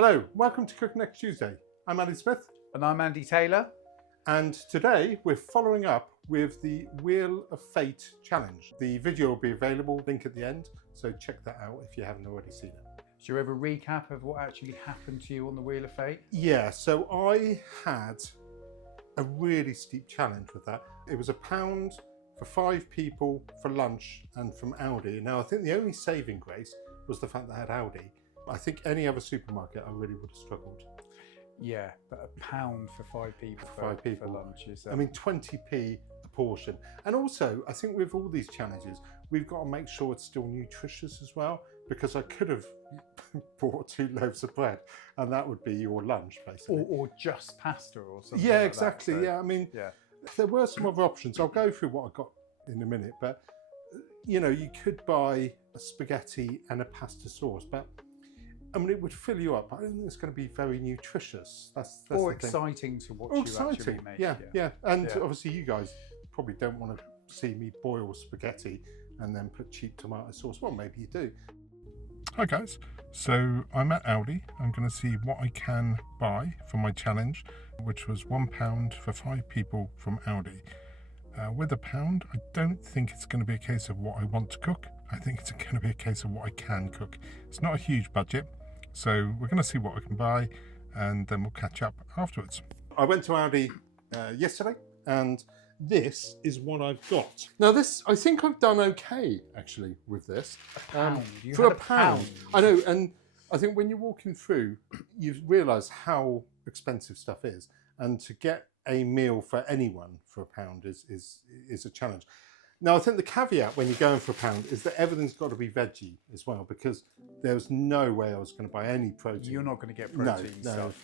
Hello, welcome to Cook Next Tuesday. I'm Andy Smith. And I'm Andy Taylor. And today we're following up with the Wheel of Fate challenge. The video will be available, link at the end, so check that out if you haven't already seen it. Shall we have a recap of what actually happened to you on the Wheel of Fate? Yeah, so I had a really steep challenge with that. It was £1 for 5 people for lunch and from Aldi. Now I think the only saving grace was the fact that I had Aldi. I think any other supermarket I really would have struggled. Yeah, but £1 for 5 people for lunch is... I mean, 20p a portion. And also, I think with all these challenges, we've got to make sure it's still nutritious as well, because I could have bought 2 loaves of bread and that would be your lunch, basically. Or just pasta or something. Yeah, like exactly. That, so, yeah, I mean, yeah. There were some other options. I'll go through what I got in a minute, but you know, you could buy a spaghetti and a pasta sauce, but I mean, it would fill you up. I don't think it's going to be very nutritious. That's or exciting to watch you actually make. Yeah. And obviously you guys probably don't want to see me boil spaghetti and then put cheap tomato sauce. Well, maybe you do. Hi guys, so I'm at Aldi. I'm going to see what I can buy for my challenge, which was £1 for 5 people from Aldi. With £1, I don't think it's going to be a case of what I want to cook. I think it's going to be a case of what I can cook. It's not a huge budget, so we're going to see what I can buy and then we'll catch up afterwards. I went to Aldi yesterday and this is what I've got. Now this, I think I've done okay actually with this. For £1. I know, and I think when you're walking through, you realise how expensive stuff is, and to get a meal for anyone for £1 is a challenge. Now I think the caveat when you're going for £1 is that everything's got to be veggie as well, because there was no way I was going to buy any protein. You're not going to get protein stuff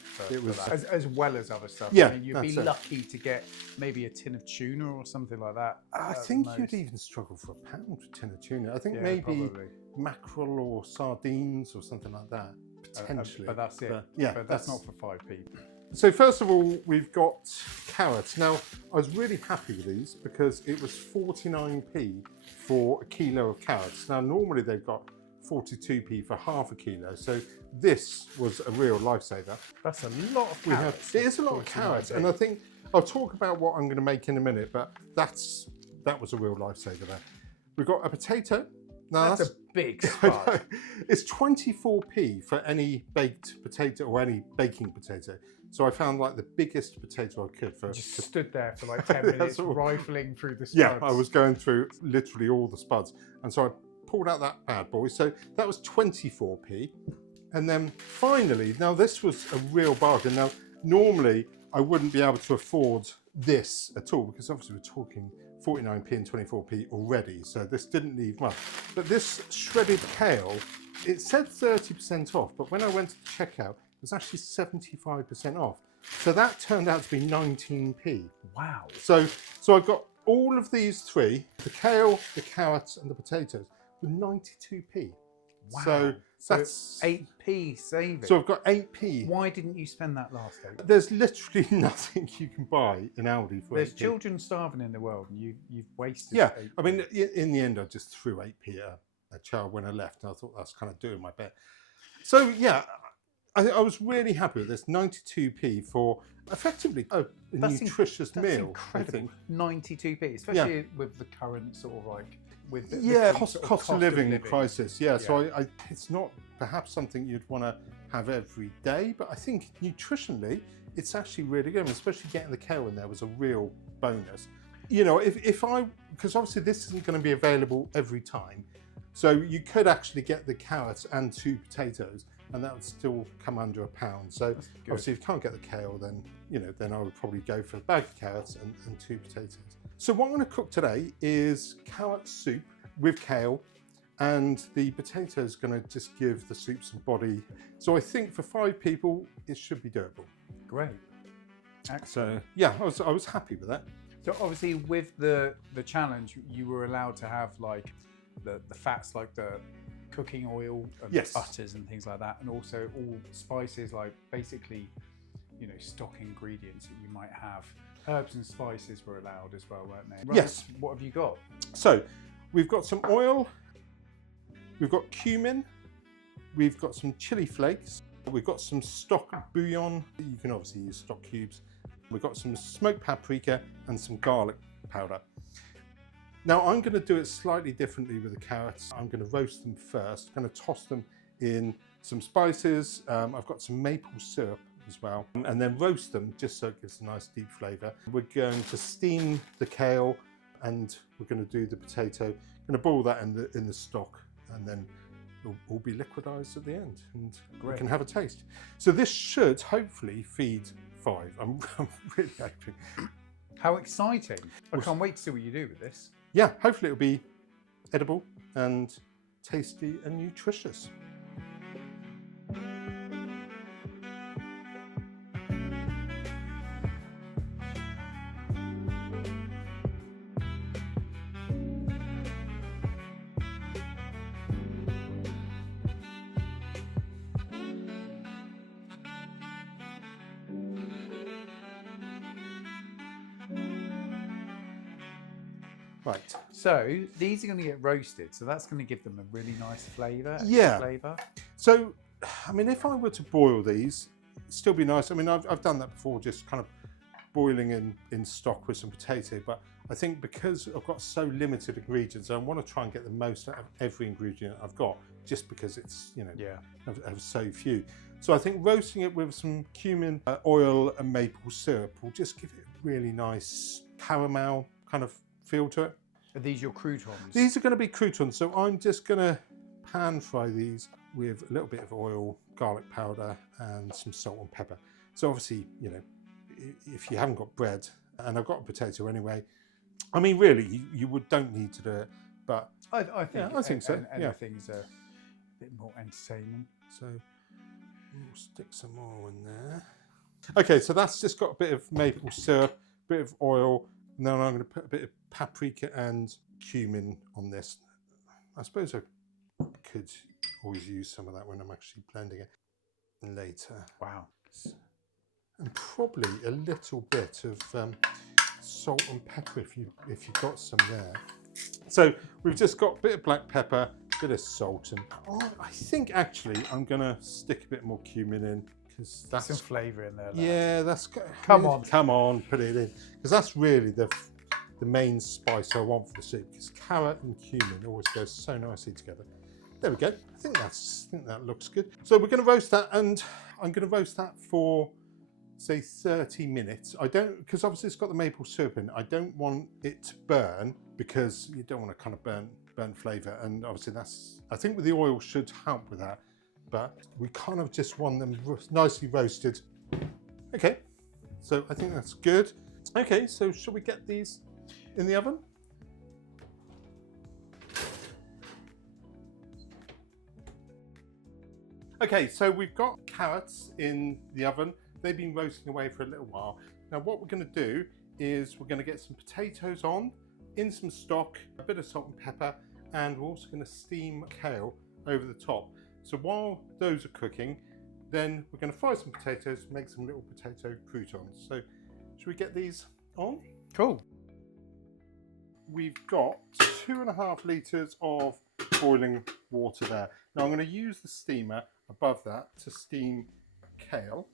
as well as other stuff. Yeah, I mean, you'd be lucky to get maybe a tin of tuna or something like that. I think you'd even struggle for £1 for a tin of tuna. I think maybe probably mackerel or sardines or something like that, potentially. But that's it. But that's not for 5 people. So first of all, we've got carrots. Now, I was really happy with these because it was 49p for a kilo of carrots. Now, normally they've got 42p for half a kilo. So this was a real lifesaver. That's a lot of carrots. It is a lot of carrots. And I think I'll talk about what I'm going to make in a minute, but that was a real lifesaver there. We've got a potato. Now, that's a big spike. It's 24p for any baked potato or any baking potato. So I found like the biggest potato I could. Just stood there for like 10 minutes rifling through the spuds. Yeah, I was going through literally all the spuds. And so I pulled out that bad boy. So that was 24p. And then finally, now this was a real bargain. Now, normally I wouldn't be able to afford this at all, because obviously we're talking 49p and 24p already. So this didn't leave much. But this shredded kale, it said 30% off, but when I went to the checkout, it was actually 75% off. So that turned out to be 19p. Wow. So I've got all of these three, the kale, the carrots and the potatoes, for 92p. Wow. So that's 8p saving. So I've got 8p. Why didn't you spend that last 8p? There's literally nothing you can buy in Aldi for 8p. There's children starving in the world and you've wasted 8p. I mean, in the end, I just threw 8p at a child when I left, and I thought that's kind of doing my bit. So yeah, I was really happy with this 92p for effectively a nutritious meal. Incredible. 92p, especially with the current sort of like with cost of living crisis. So it's not perhaps something you'd want to have every day, but I think nutritionally it's actually really good, especially getting the kale in there was a real bonus. You know, because obviously this isn't going to be available every time, so you could actually get the carrots and 2 potatoes, and that would still come under £1. So obviously if you can't get the kale, then then I would probably go for a bag of carrots and 2 potatoes. So what I'm going to cook today is carrot soup with kale, and the potato is going to just give the soup some body. So I think for 5 people, it should be doable. Great. Excellent. So yeah, I was happy with that. So obviously with the challenge, you were allowed to have like the fats, like the cooking oil and butters and things like that, and also all spices, like basically stock ingredients that you might have. Herbs and spices were allowed as well, weren't they? Right. Yes. What have you got? So we've got some oil, we've got cumin, we've got some chili flakes, We've got some stock bouillon. You can obviously use stock cubes. We've got some smoked paprika and some garlic powder. Now I'm going to do it slightly differently with the carrots. I'm going to roast them first. I'm going to toss them in some spices. I've got some maple syrup as well, and then roast them just so it gives a nice deep flavour. We're going to steam the kale, and we're going to do the potato. I'm going to boil that in the stock, and then it'll all be liquidised at the end, and we can have a taste. So this should hopefully feed 5. I'm really hoping. How exciting! I can't wait to see what you do with this. Yeah, hopefully it'll be edible and tasty and nutritious. Right. So these are going to get roasted, so that's going to give them a really nice flavour. Yeah. Flavour. So, I mean, if I were to boil these, it'd still be nice. I mean, I've done that before, just kind of boiling in stock with some potato. But I think because I've got so limited ingredients, I want to try and get the most out of every ingredient I've got, just because it's, you know, of so few. So I think roasting it with some cumin, oil and maple syrup will just give it a really nice caramel kind of feel to it. Are these your croutons? These are going to be croutons, so I'm just going to pan fry these with a little bit of oil, garlic powder and some salt and pepper. So obviously, you know, if you haven't got bread, and I've got a potato anyway, I mean really you don't need to do it, but I think so. Anything's a bit more entertainment. So we'll stick some more in there. Okay, so that's just got a bit of maple syrup, a bit of oil, and then I'm going to put a bit of paprika and cumin on this. I suppose I could always use some of that when I'm actually blending it later. Wow. And probably a little bit of salt and pepper if you've got some there. So we've just got a bit of black pepper, a bit of salt, and I think actually I'm going to stick a bit more cumin in, because that's some flavour in there. Yeah, that's come on, put it in, because that's really the main spice I want for the soup, because carrot and cumin always goes so nicely together. There we go. I think that looks good. So we're going to roast that, and I'm going to roast that for say 30 minutes. I don't, because obviously it's got the maple syrup in. I don't want it to burn, because you don't want to kind of burn flavour, and obviously I think with the oil should help with that. But we kind of just want them nicely roasted. Okay, so I think that's good. Okay, so shall we get these in the oven? Okay, so we've got carrots in the oven. They've been roasting away for a little while. Now what we're going to do is we're going to get some potatoes on, in some stock, a bit of salt and pepper, and we're also going to steam kale over the top. So while those are cooking, then we're going to fry some potatoes, make some little potato croutons. So should we get these on? Cool. We've got 2.5 litres of boiling water there. Now I'm going to use the steamer above that to steam kale.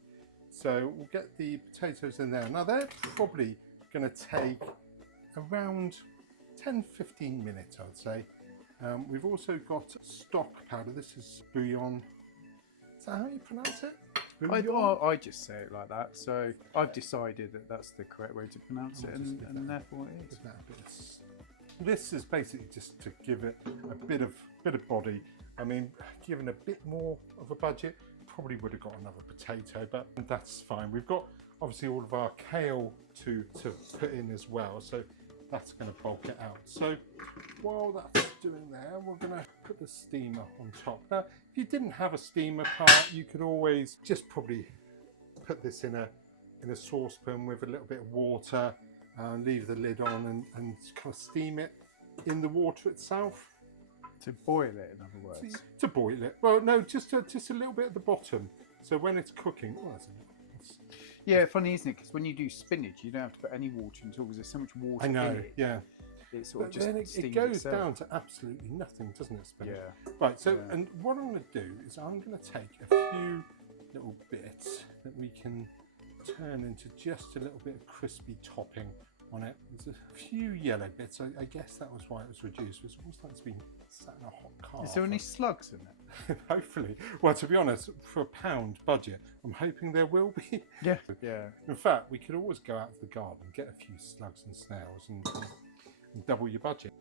So we'll get the potatoes in there. Now they're probably going to take around 10-15 minutes, I'd say. We've also got stock powder. This is bouillon. Is that how you pronounce it? I just say it like that. So I've decided that that's the correct way to pronounce it, and therefore it is. This is basically just to give it a bit of body. I mean, given a bit more of a budget, probably would have got another potato, but that's fine. We've got obviously all of our kale to put in as well, so that's going to bulk it out. So while that's doing there, we're going to put the steamer on top. Now, if you didn't have a steamer part, you could always just probably put this in a saucepan with a little bit of water, leave the lid on, and kind of steam it in the water itself. To boil it, in other words. To boil it. Well, no, just a little bit at the bottom. So when it's cooking, yeah, funny, isn't it? Because when you do spinach, you don't have to put any water until there's so much water. I know, in it. yeah. It sort of then just it goes itself down to absolutely nothing, doesn't it, spinach? Yeah. Right. So, and what I'm going to do is I'm going to take a few little bits that we can turn into just a little bit of crispy topping on it. There's a few yellow bits. I guess that was why it was reduced. It's almost like it's been sat in a hot car. Is there any slugs in it? Hopefully. Well, to be honest, for £1 budget, I'm hoping there will be. Yeah. Yeah. In fact, we could always go out to the garden, get a few slugs and snails and double your budget.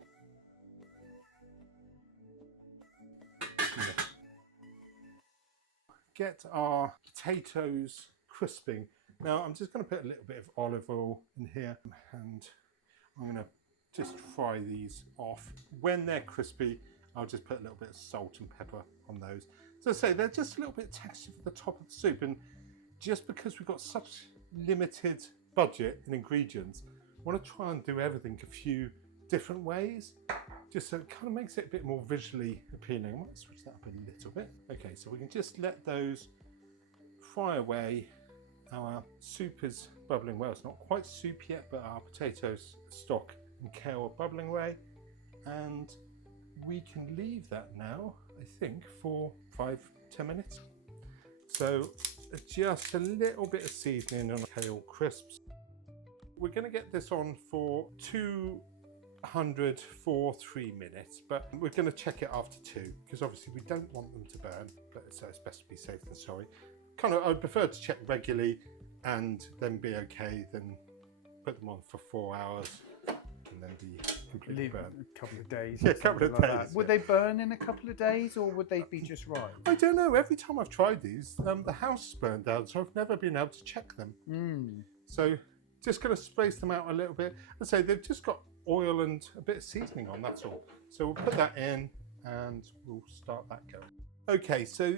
Get our potatoes crisping. Now I'm just going to put a little bit of olive oil in here and I'm going to just fry these off. When they're crispy, I'll just put a little bit of salt and pepper on those. So I say they're just a little bit textured at the top of the soup, and just because we've got such limited budget and ingredients, I want to try and do everything a few different ways, just so it kind of makes it a bit more visually appealing. I might switch that up a little bit. Okay, so we can just let those fry away. Our soup is bubbling well. It's not quite soup yet, but our potatoes, stock and kale are bubbling away. And we can leave that now, I think, for 5-10 minutes. So just a little bit of seasoning on kale crisps. We're going to get this on for 200 for 3 minutes, but we're going to check it after 2 because obviously we don't want them to burn, but so it's best to be safe than sorry. I'd prefer to check regularly and then be okay than put them on for 4 hours and then be completely burned. A couple of days. Yeah, a couple of days. Would they burn in a couple of days, or would they be just right? I don't know. Every time I've tried these, the house is burned down, so I've never been able to check them. So just going to space them out a little bit. I say they've just got oil and a bit of seasoning on, that's all. So we'll put that in and we'll start that going. Okay, so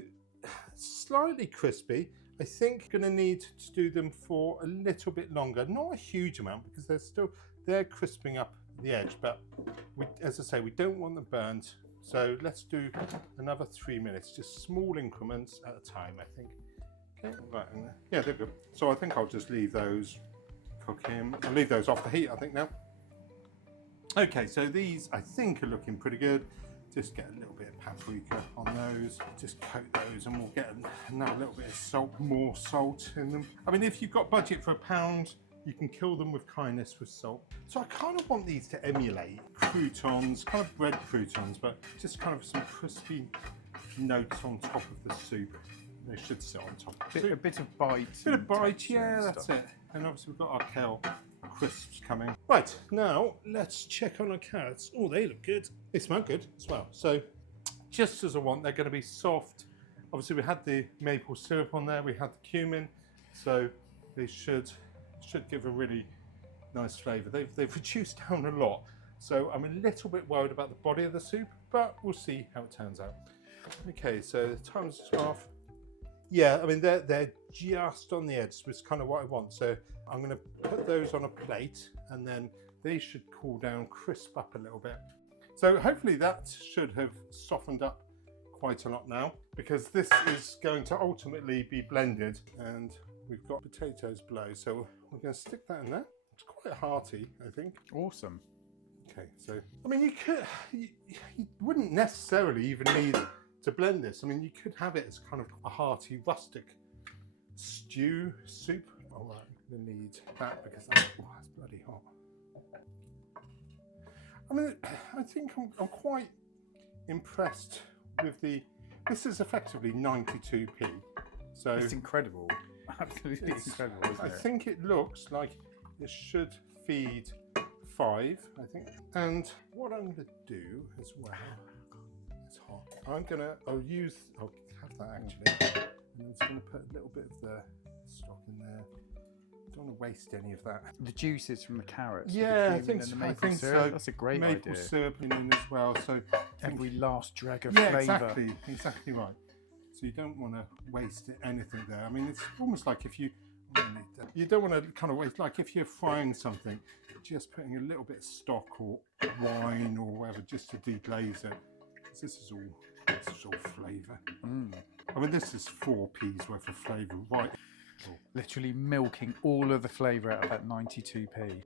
slightly crispy. I think going to need to do them for a little bit longer, not a huge amount because they're crisping up the edge, but as I say, we don't want them burned. So let's do another 3 minutes, just small increments at a time, I think. Okay, right in there. Yeah, they're good. So I think I'll just leave those cooking. I'll leave those off the heat, I think now. Okay, so these I think are looking pretty good. Just get a little bit of paprika on those, just coat those, and we'll get another little bit of salt, more salt in them. I mean, if you've got budget for £1, you can kill them with kindness with salt. So I kind of want these to emulate croutons, kind of bread croutons, but just kind of some crispy notes on top of the soup. They should sit on top of the soup. A bit of bite. A bit of bite, yeah, that's it. And obviously we've got our kale crisps coming. Right, now let's check on our carrots. Oh, they look good. They smell good as well. So just as I want, they're going to be soft. Obviously we had the maple syrup on there, we had the cumin, so they should give a really nice flavour. They've reduced down a lot, so I'm a little bit worried about the body of the soup, but we'll see how it turns out. Okay, so the time's off. Yeah, I mean they're just on the edge, which is kind of what I want. So I'm going to put those on a plate, and then they should cool down, crisp up a little bit. So hopefully that should have softened up quite a lot now, because this is going to ultimately be blended, and we've got potatoes below. So we're going to stick that in there. It's quite hearty, I think. Awesome. Okay, so I mean you wouldn't necessarily even need to blend this. I mean, you could have it as kind of a hearty rustic stew soup. All right, I'm going to need that because that's bloody hot. I mean, I think I'm quite impressed with this is effectively 92p. So it's incredible. Absolutely incredible, isn't it? I think it looks like it should feed 5, I think. And what I'm going to do as well, it's hot. I'll have that actually. And I'm just going to put a little bit of the stock in there. Don't want to waste any of that. The juices from the carrots. Yeah, I think so. That's a great maple idea. syrup in as well. So every last drag of flavour. Exactly right. So you don't want to waste anything there. I mean, it's almost like if you don't want to kind of waste, like if you're frying something, just putting a little bit of stock or wine or whatever just to deglaze it. This is all flavour. I mean, this is 4p's worth of flavour, right? Literally milking all of the flavour out of that 92p.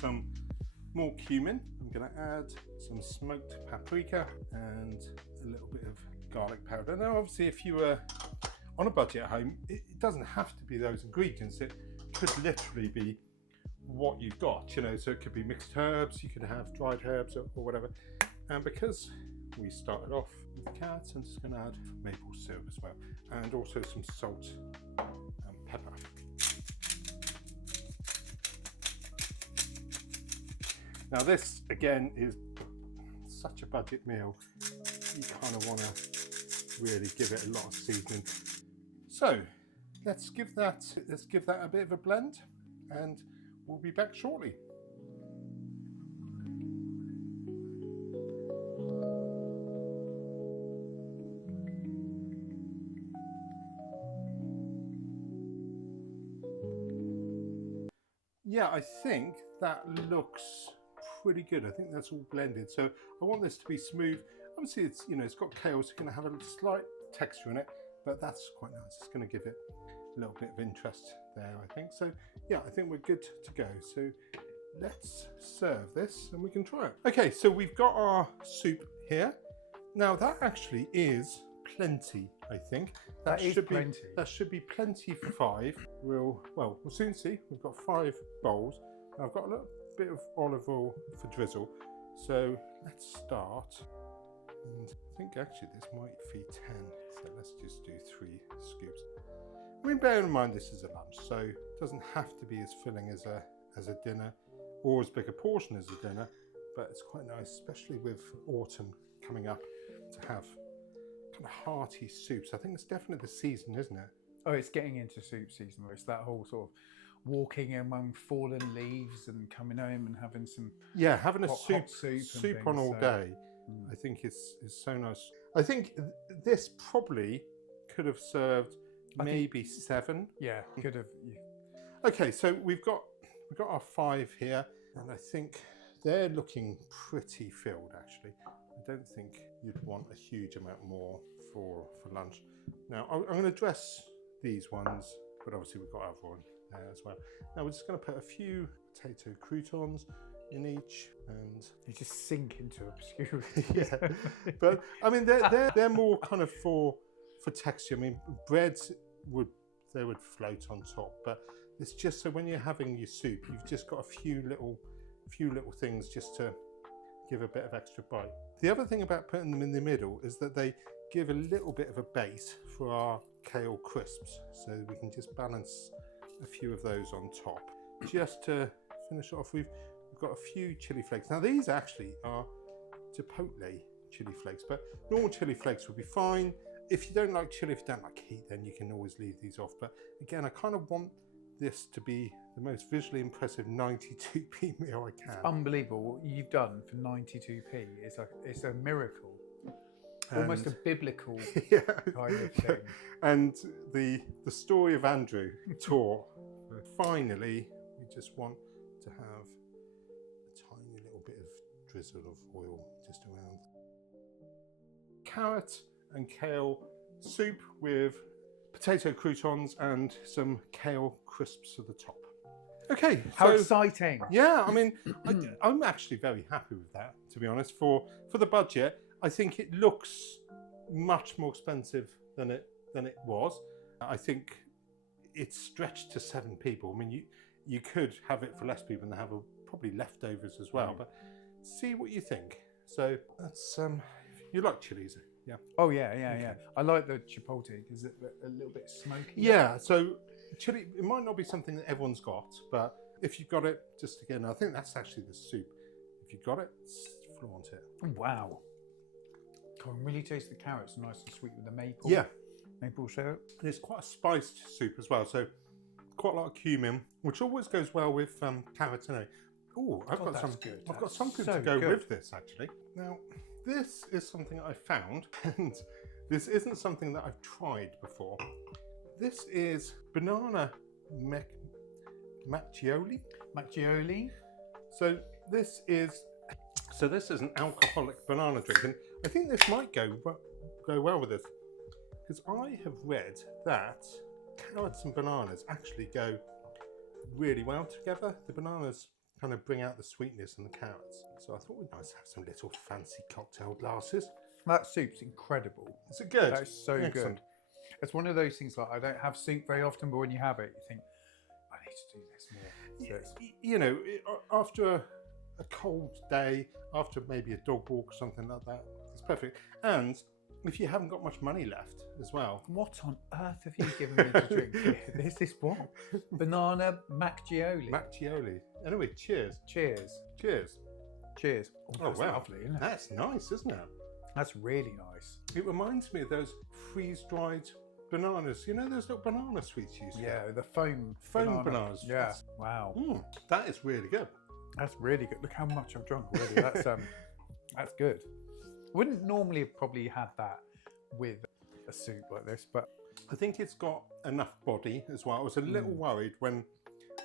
Some more cumin. I'm going to add some smoked paprika and a little bit of garlic powder. Now obviously if you were on a budget at home, it doesn't have to be those ingredients. It could literally be what you've got, you know, so it could be mixed herbs, you could have dried herbs or whatever. And because we started off with the carrots, I'm just going to add maple syrup as well, and also some salt and pepper. Now this again is such a budget meal, you kind of want to really give it a lot of seasoning. So let's give that a bit of a blend, and we'll be back shortly. Yeah, I think that looks pretty good. I think that's all blended. So I want this to be smooth. Obviously it's, you know, it's got kale, so it's going to have a slight texture in it, but that's quite nice. It's going to give it a little bit of interest there, I think. So yeah, I think we're good to go. So let's serve this and we can try it. Okay, so we've got our soup here. Now that actually is plenty, I think. That should be plenty. That should be plenty for 5. We'll soon see. We've got 5 bowls. I've got a little bit of olive oil for drizzle. So let's start. And I think actually this might feed 10. So let's just do 3 scoops. I mean, bear in mind this is a lunch, so it doesn't have to be as filling as a dinner or as big a portion as a dinner, but it's quite nice, especially with autumn coming up, to have kind of hearty soups. I think it's definitely the season, isn't it? Oh, it's getting into soup season. It's that whole sort of walking among fallen leaves and coming home and having some having a hot soup on all day. I think is so nice. I think this probably could have served maybe 7. Yeah, could have. Yeah. Okay, so we've got our 5 here, and I think they're looking pretty filled actually. I don't think you'd want a huge amount more for lunch. Now I'm going to dress these ones, but obviously we've got our one there as well. Now we're just going to put a few potato croutons in each, and you just sink into obscurity. Yeah, but I mean they're more kind of for texture. I mean, breads would float on top, but it's just so when you're having your soup, you've just got a few little things just to give a bit of extra bite. The other thing about putting them in the middle is that they give a little bit of a base for our kale crisps, so we can just balance a few of those on top. Just to finish it off, we've got a few chili flakes. Now these actually are chipotle chili flakes, but normal chili flakes would be fine. If you don't like chili, if you don't like heat, then you can always leave these off. But again, I kind of want this to be the most visually impressive 92p meal I can. It's unbelievable what you've done for 92p. It's a miracle. Almost a biblical kind of thing. And the story of Andrew taught. Finally, we just want to have a tiny little bit of drizzle of oil just around. Carrot and kale soup with potato croutons and some kale crisps at the top. Okay, how exciting! Yeah, I mean, I'm actually very happy with that, to be honest. For the budget, I think it looks much more expensive than it was. I think it's stretched to 7 people. I mean, you could have it for less people and have probably leftovers as well. But see what you think. So that's you like chilies? Yeah. Oh yeah. I like the chipotle because it's a little bit smoky. Yeah. So chili, it might not be something that everyone's got, but if you've got it, just again, I think that's actually the soup. If you've got it, flaunt it. Wow. I can really taste the carrots, nice and sweet with the maple. Yeah. Maple syrup. And it's quite a spiced soup as well, so quite a lot of cumin, which always goes well with carrots. Oh, I've got something to go with this actually. Now, this is something I found, and this isn't something that I've tried before. This is banana macchioli. Macchioli. So this is an alcoholic banana drink, and I think this might go well with this. because I have read that carrots and bananas actually go really well together. The bananas kind of bring out the sweetness in the carrots. So I thought it'd be nice to have some little fancy cocktail glasses. That soup's incredible. Is it good? That's so Excellent. good. It's one of those things like I don't have soup very often, but when you have it, you think, I need to do this more. So You know, after a cold day, after maybe a dog walk or something like that, it's perfect. And if you haven't got much money left as well. what on earth have you given me to drink here? This is what? Banana macchioli. Macchioli. Anyway, cheers. Cheers. Cheers. Cheers. Oh, That's wow. lovely, isn't it? That's nice, isn't it? That's really nice. It reminds me of those freeze-dried bananas. You know those little banana sweets you used to Yeah, the foam bananas. Yeah. That's- Wow. that is really good. That's really good. Look how much I've drunk already. That's good. Wouldn't normally have probably had that with a soup like this, but I think it's got enough body as well. I was a little worried when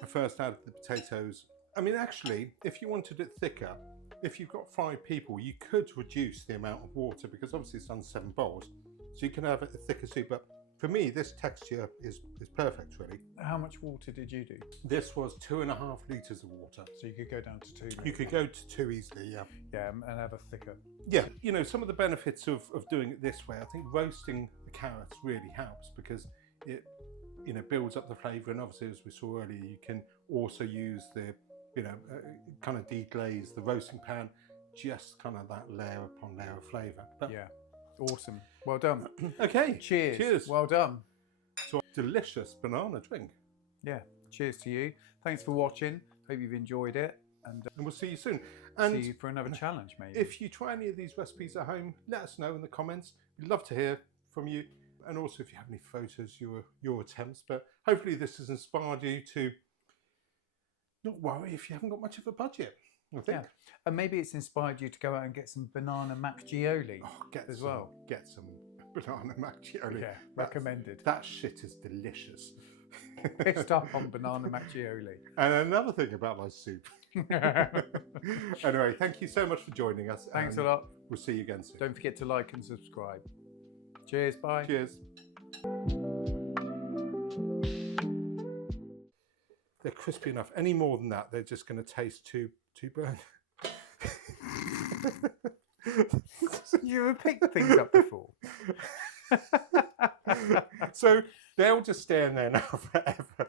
I first added the potatoes. I mean, actually, if you wanted it thicker, if you've got 5 people, you could reduce the amount of water because obviously it's done 7 bowls. So you can have a thicker soup. But for me, this texture is perfect, really. how much water did you do? This was 2.5 litres of water. So you could go down to 2. You could go to 2 easily, yeah. Yeah, and have a thicker. Yeah, you know, some of the benefits of doing it this way, I think roasting the carrots really helps because it, you know, builds up the flavour. And obviously, as we saw earlier, you can also use the, you know, kind of deglaze the roasting pan, just kind of that layer upon layer of flavour. But Yeah, awesome. Well done. okay, Cheers. Cheers. Well done. to a delicious banana drink. Yeah, cheers to you. Thanks for watching. Hope you've enjoyed it. And And we'll see you soon. And see you for another challenge, maybe. if you try any of these recipes at home, let us know in the comments. We'd love to hear from you. And also if you have any photos, your attempts. But hopefully this has inspired you to not worry if you haven't got much of a budget, I think. Yeah. And maybe it's inspired you to go out and get some banana macchioli as well. Get some banana macchioli. Yeah, recommended. That shit is delicious. Pissed up on banana macchioli. And another thing about my soup. Anyway, thank you so much for joining us. Thanks a and lot. We'll see you again soon. Don't forget to like and subscribe. Cheers. Bye. Cheers. They're crispy enough. Any more than that, they're just going to taste too burnt. You have picked things up before. So they'll just stay in there now forever.